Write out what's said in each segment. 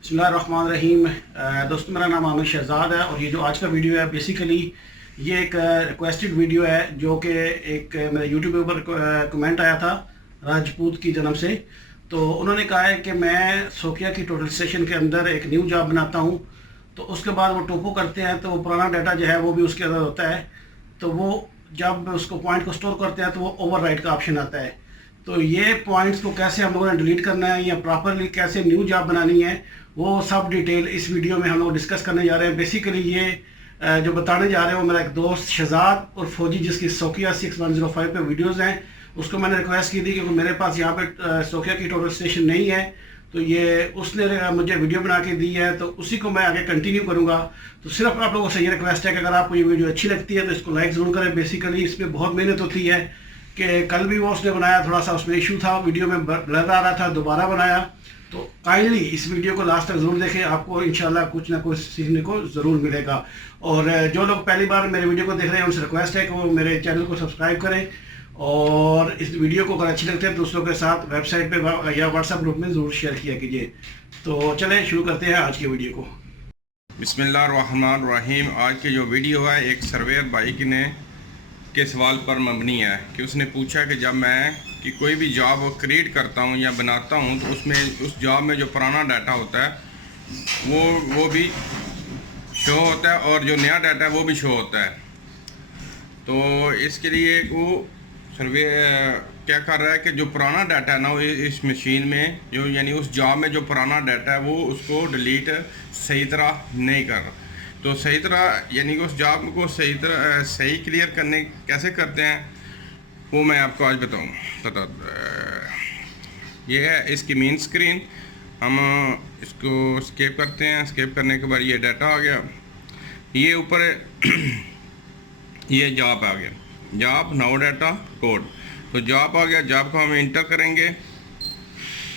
बिस्मिल्लाहिर्रहमानिर्रहीम। दोस्तों, मेरा नाम आमिर शहजाद है और ये जो आज का वीडियो है बेसिकली ये एक रिक्वेस्टेड वीडियो है जो कि एक मेरे यूट्यूब के ऊपर कमेंट आया था राजपूत की जन्म से। तो उन्होंने कहा है कि मैं सोकिया की टोटल स्टेशन के अंदर एक न्यू जॉब बनाता हूँ, तो उसके बाद वो टोपो करते हैं तो वो पुराना डाटा जो है वो भी उसके अंदर होता है। तो वो जब उसको पॉइंट को स्टोर करते हैं तो वो ओवरराइट का ऑप्शन आता है। तो ये पॉइंट्स को कैसे हम लोगों ने डिलीट करना है या प्रॉपरली कैसे न्यू जॉब बनानी है, वो सब डिटेल इस वीडियो में हम लोग डिस्कस करने जा रहे हैं। बेसिकली ये जो बताने जा रहे हैं वो मेरा एक दोस्त शहजाद और फौजी जिसकी सोकिया 6105 पे वीडियोज़ हैं, उसको मैंने रिक्वेस्ट की थी क्योंकि मेरे पास यहाँ पे सोकिया की टोटल स्टेशन नहीं है। तो ये उसने मुझे वीडियो बना के दी है, तो उसी को मैं आगे कंटिन्यू करूँगा। तो सिर्फ आप लोगों से ये रिक्वेस्ट है कि अगर आपको ये वीडियो अच्छी लगती है तो इसको लाइक ज़रूर करें। बेसिकली इसमें बहुत मेहनत होती है कि कल भी वो उसने बनाया, थोड़ा सा उसमें इशू था, वीडियो में ब्लर आ रहा था, दोबारा बनाया। तो काइंडली इस वीडियो को लास्ट तक ज़रूर देखें, आपको इंशाल्लाह कुछ ना कुछ सीखने को ज़रूर मिलेगा। और जो लोग पहली बार मेरे वीडियो को देख रहे हैं उनसे रिक्वेस्ट है कि वो मेरे चैनल को सब्सक्राइब करें और इस वीडियो को अगर अच्छी लगती है तो दूसरों के साथ वेबसाइट पे या व्हाट्सएप ग्रुप में ज़रूर शेयर किया कीजिए। तो चलें शुरू करते हैं आज की वीडियो को। बिस्मिल्लाहिर्रहमानिर्रहीम। आज की जो वीडियो है एक सर्वेयर भाई ने के सवाल पर मबनी है कि उसने पूछा कि जब मैं कि कोई भी जॉब क्रिएट करता हूं या बनाता हूं तो उसमें उस जॉब में जो पुराना डाटा होता है वो भी शो होता है और जो नया डाटा है वो भी शो होता है। तो इसके लिए वो सर्वे क्या कर रहा है कि जो पुराना डाटा है ना वो इस मशीन में जो यानी उस जॉब में जो पुराना डाटा है वो उसको डिलीट सही तरह नहीं कर रहा। तो सही तरह यानी कि उस जॉब को सही क्लियर करने कैसे करते हैं वो मैं आपको आज बताऊँ। ये है इसकी मेन स्क्रीन। हम इसको स्केप करते हैं। स्केप करने के बाद ये डाटा आ गया, ये ऊपर ये जॉब आ गया, जॉब नाउ डाटा कोड। तो जॉब आ गया, जॉब को हम इंटर करेंगे।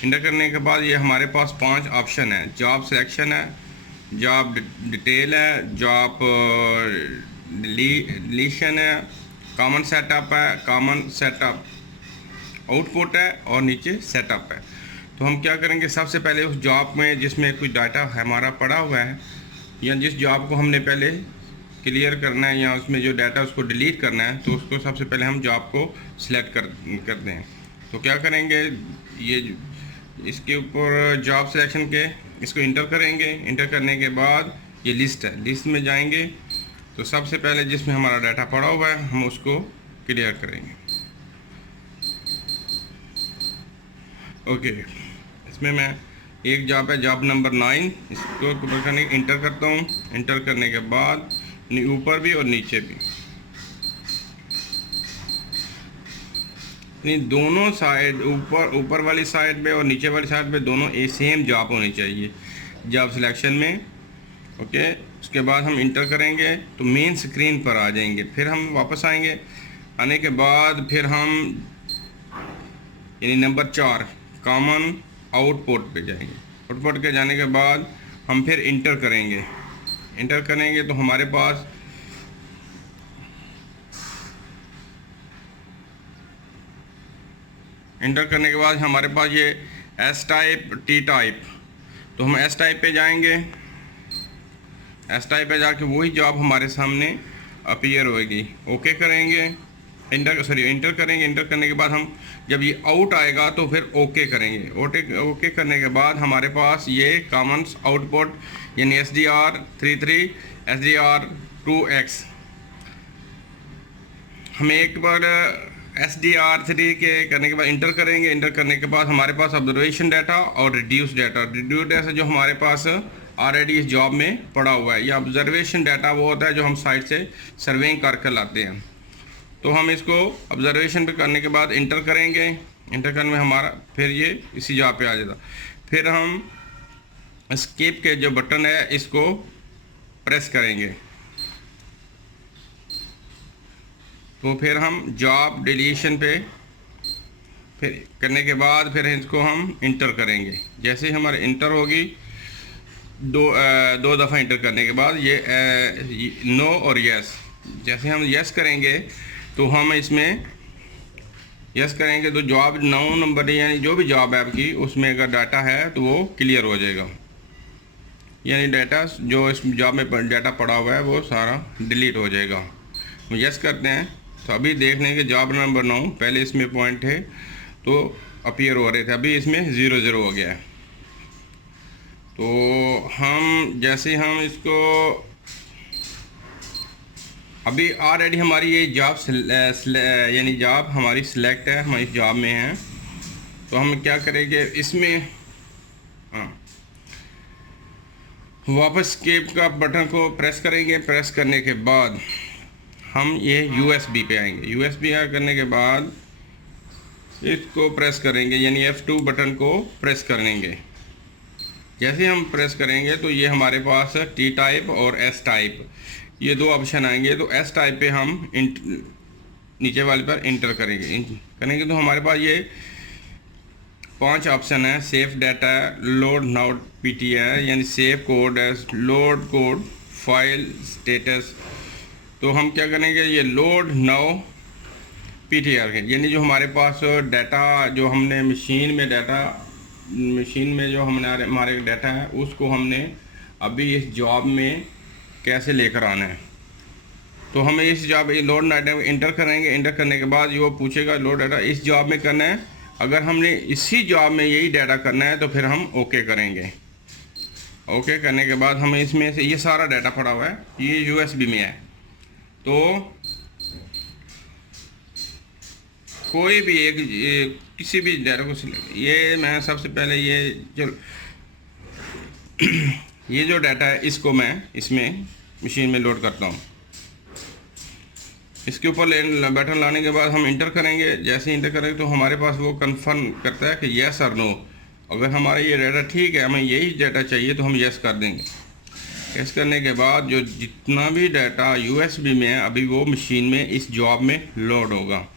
इंटर करने के बाद ये हमारे पास 5 ऑप्शन है। जॉब सिलेक्शन है, जॉब डिटेल है, जॉब डिलीशन है, कॉमन सेटअप है, कॉमन सेटअप आउटपुट है और नीचे सेटअप है। तो हम क्या करेंगे, सबसे पहले उस जॉब में जिसमें कुछ डाटा हमारा पड़ा हुआ है या जिस जॉब को हमने पहले क्लियर करना है या उसमें जो डाटा उसको डिलीट करना है, तो उसको सबसे पहले हम जॉब को सिलेक्ट करते हैं। तो क्या करेंगे, ये इसके ऊपर जॉब सिलेक्शन के इसको इंटर करेंगे। इंटर करने के बाद ये लिस्ट है, लिस्ट में जाएंगे तो सबसे पहले जिसमें हमारा डाटा पड़ा हुआ है हम उसको क्लियर करेंगे। ओके, इसमें मैं एक जॉब है, जॉब नंबर 9, इसको इंटर करता हूँ। इंटर करने के बाद ऊपर भी और नीचे भी दोनों साइड, ऊपर वाली साइड पे और नीचे वाली साइड पे दोनों सेम जॉब होनी चाहिए जॉब सिलेक्शन में। ओके, उसके बाद हम इंटर करेंगे तो मेन स्क्रीन पर आ जाएंगे। फिर हम वापस आएंगे, आने के बाद फिर हम यानी नंबर 4 कॉमन आउटपुट पे जाएंगे। आउटपुट के जाने के बाद हम फिर इंटर करेंगे। इंटर करेंगे तो हमारे पास इंटर करने के बाद हमारे पास ये एस टाइप, टी टाइप। तो हम एस टाइप पे जाएंगे। एस टाइप पे जाके वही जॉब हमारे सामने अपीयर होएगी। ओके करेंगे, इंटर करेंगे। इंटर करने के बाद हम जब ये आउट आएगा तो फिर ओके करेंगे। ओके करने के बाद हमारे पास ये कॉमन आउटपुट यानी SDR33 SDR2X। हम एक बार SDR3 के करने के बाद इंटर करेंगे। इंटर करने के बाद हमारे पास ऑब्जर्वेशन डाटा और रिड्यूस डाटा जो हमारे पास ऑलरेडी इस जॉब में पड़ा हुआ है। या ऑब्जर्वेशन डाटा वो होता है जो हम साइट से सर्वेइंग करके लाते हैं। तो हम इसको ऑब्जर्वेशन पे करने के बाद इंटर करेंगे। इंटर करने में हमारा फिर ये इसी जॉब पे आ जाता। फिर हम स्किप के जो बटन है इसको प्रेस करेंगे। तो फिर हम जॉब डिलीशन पे फिर करने के बाद फिर इसको हम इंटर करेंगे। जैसे ही हमारे इंटर होगी, दो दफ़ा इंटर करने के बाद ये नो और यस, जैसे हम यस करेंगे तो हम इसमें यस करेंगे तो जॉब 9 नंबर यानी जो भी जॉब है आपकी उसमें अगर डाटा है तो वो क्लियर हो जाएगा। यानी डाटा जो इस जॉब में डाटा पड़ा हुआ है वो सारा डिलीट हो जाएगा। हम यस करते हैं तो अभी देख लें कि जॉब नंबर 9 पहले इसमें पॉइंट थे तो अपीयर हो रहे थे, अभी इसमें 0 हो गया है। तो हम जैसे हम इसको अभी ऑलरेडी हमारी ये जॉब यानी जॉब हमारी सिलेक्ट है, हम इस जॉब में हैं। तो हम क्या करेंगे इसमें वापस स्केप का बटन को प्रेस करेंगे। प्रेस करने के बाद हम ये USB पे आएंगे। USB करने के बाद इसको प्रेस करेंगे, यानी F2 बटन को प्रेस करेंगे। जैसे हम प्रेस करेंगे तो ये हमारे पास T टाइप और S टाइप ये दो ऑप्शन आएंगे। तो S टाइप पे हम नीचे वाले पर इंटर करेंगे तो हमारे पास ये 5 ऑप्शन है। Save data, load now PT है, यानी सेव कोड है, लोड कोड, फाइल स्टेटस। तो हम क्या करेंगे, ये लोड नाउ PTR है, यानी जो हमारे पास डाटा जो हमने मशीन में जो हमने हमारे डाटा है उसको हमने अभी इस जॉब में कैसे लेकर आना है। तो हमें इस जॉब लोड डाटा इंटर करेंगे। इंटर करने के बाद वो पूछेगा लोड डाटा इस जॉब में करना है। अगर हमने इसी जॉब में यही डाटा करना है तो फिर हम ओके करेंगे। ओके करने के बाद हमें इसमें से ये सारा डाटा पड़ा हुआ है, ये USB में है। तो कोई भी एक किसी भी डाटा को ये मैं सबसे पहले ये जो डाटा है इसको मैं इसमें मशीन में लोड करता हूँ। इसके ऊपर बटन लाने के बाद हम इंटर करेंगे। जैसे इंटर करेंगे तो हमारे पास वो कंफर्म करता है कि यस और नो। अगर हमारा ये डाटा ठीक है, हमें यही डाटा चाहिए तो हम यस कर देंगे। यस करने के बाद जो जितना भी डाटा USB में है अभी वो मशीन में इस जॉब में लोड होगा।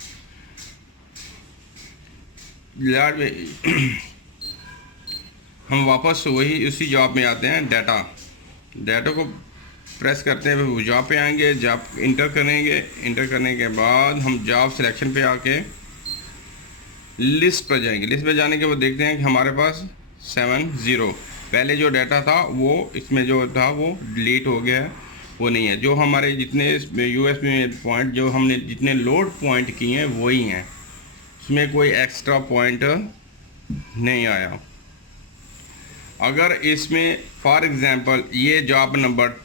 हम वापस वही उसी जॉब में आते हैं। डाटा को प्रेस करते हैं, वो जॉब पे आएंगे, जॉब इंटर करेंगे। इंटर करने के बाद हम जॉब सिलेक्शन पे आके लिस्ट पर जाएंगे। लिस्ट पे जाने के बाद देखते हैं कि हमारे पास 70 पहले जो डाटा था वो इसमें जो था वो डिलीट हो गया है, वो नहीं है। जो हमारे जितने USB में पॉइंट जो हमने जितने लोड पॉइंट किए हैं वही हैं, इसमें कोई एक्स्ट्रा पॉइंट नहीं आया। अगर इसमें फॉर एग्ज़ाम्पल ये जॉब नंबर,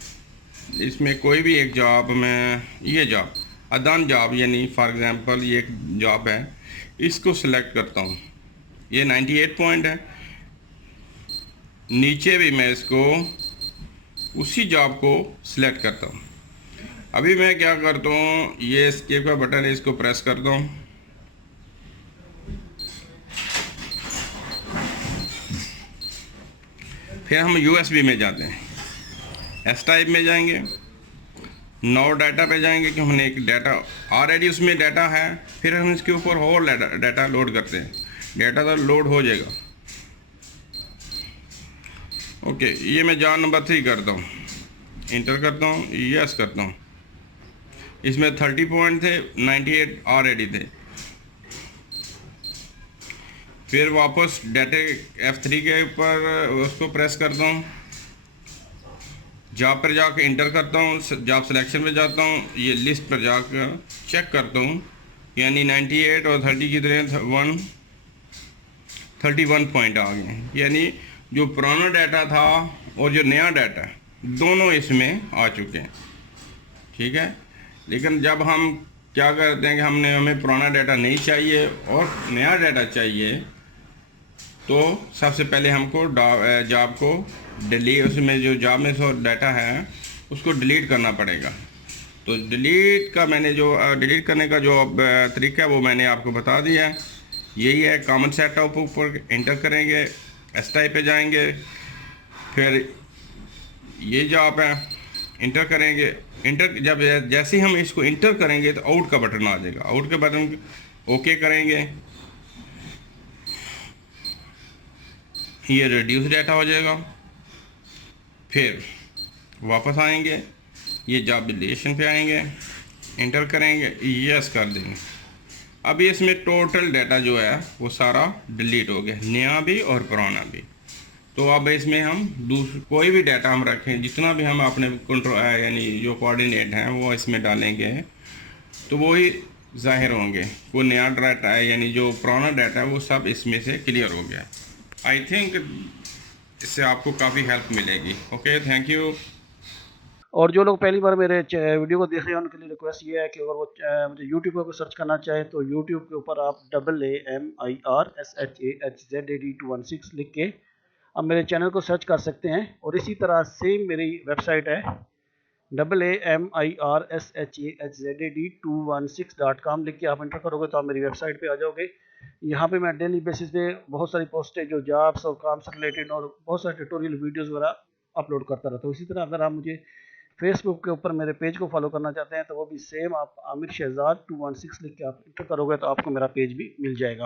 इसमें कोई भी एक जॉब में ये जॉब अदन जॉब यानी फॉर एग्ज़ाम्पल ये एक जॉब है, इसको सिलेक्ट करता हूँ, ये 98 पॉइंट है। नीचे भी मैं इसको उसी जॉब को सिलेक्ट करता हूँ। अभी मैं क्या करता हूँ, ये एस्केप का बटन है, इसको प्रेस करता हूँ। फिर हम USB में जाते हैं, S टाइप में जाएंगे, नो डाटा पे जाएंगे कि हमने एक डाटा ऑलरेडी उसमें डाटा है। फिर हम इसके ऊपर और डाटा लोड करते हैं। डाटा तो लोड हो जाएगा। ओके, ये मैं जॉब नंबर 3 करता हूँ, इंटर करता हूँ, यस करता हूँ। इसमें 30 पॉइंट थे, 98 ऑलरेडी थे। फिर वापस डाटा F3 के ऊपर उसको प्रेस करता हूँ, जॉब पर जाकर इंटर करता हूँ, जॉब सिलेक्शन पे जाता हूँ, ये लिस्ट पर जाकर चेक करता हूँ, यानी 98 और 30 की तरह 31 पॉइंट आ गए। यानी जो पुराना डाटा था और जो नया डाटा दोनों इसमें आ चुके हैं। ठीक है, लेकिन जब हम क्या करते हैं कि हमें पुराना डाटा नहीं चाहिए और नया डाटा चाहिए, तो सबसे पहले हमको जॉब को डिलीट, उसमें जो जॉब में जो डाटा है उसको डिलीट करना पड़ेगा। तो डिलीट करने का जो तरीका है वो मैंने आपको बता दिया है। यही है, कॉमन सेटअप ऊपर इंटर करेंगे, S टाइप पे जाएंगे, फिर ये जॉब है इंटर करेंगे। जब जैसे हम इसको इंटर करेंगे तो आउट का बटन आ जाएगा, आउट के बटन ओके करेंगे, ये रिड्यूस डाटा हो जाएगा। फिर वापस आएंगे, ये जॉब डिलीशन पे आएंगे, इंटर करेंगे, यस कर देंगे। अभी इसमें टोटल डाटा जो है वो सारा डिलीट हो गया, नया भी और पुराना भी। तो अब इसमें हम कोई भी डाटा हम रखें, जितना भी हम अपने कंट्रोल यानी जो कोऑर्डिनेट हैं वो इसमें डालेंगे तो वो ही ज़ाहिर होंगे। वो नया डाटा है यानी जो पुराना डाटा है वो सब इसमें से क्लियर हो गया। आई थिंक इससे आपको काफ़ी हेल्प मिलेगी। Okay, thank you. और जो लोग पहली बार मेरे वीडियो को देख रहे हैं उनके लिए रिक्वेस्ट ये है कि अगर वो मुझे यूट्यूब पर सर्च करना चाहें तो यूट्यूब के ऊपर आप AAMIRSHAZZAD216 लिख के आप मेरे चैनल को सर्च कर सकते हैं। और इसी तरह सेम मेरी वेबसाइट है AAMIRSHAZZAD216.com लिख के आप इंटर करोगे तो आप मेरी वेबसाइट पे आ जाओगे। यहाँ पे मैं डेली बेसिस पे बहुत सारी पोस्टें जो जॉब्स और काम से रिलेटेड और बहुत सारे ट्यूटोरियल वीडियोस वगैरह अपलोड करता रहता हूँ। इसी तरह अगर आप मुझे फेसबुक के ऊपर मेरे पेज को फॉलो करना चाहते हैं तो वो भी सेम आप आमिर शहजाद 216 लिख के आप इंटर करोगे तो आपको मेरा पेज भी मिल जाएगा।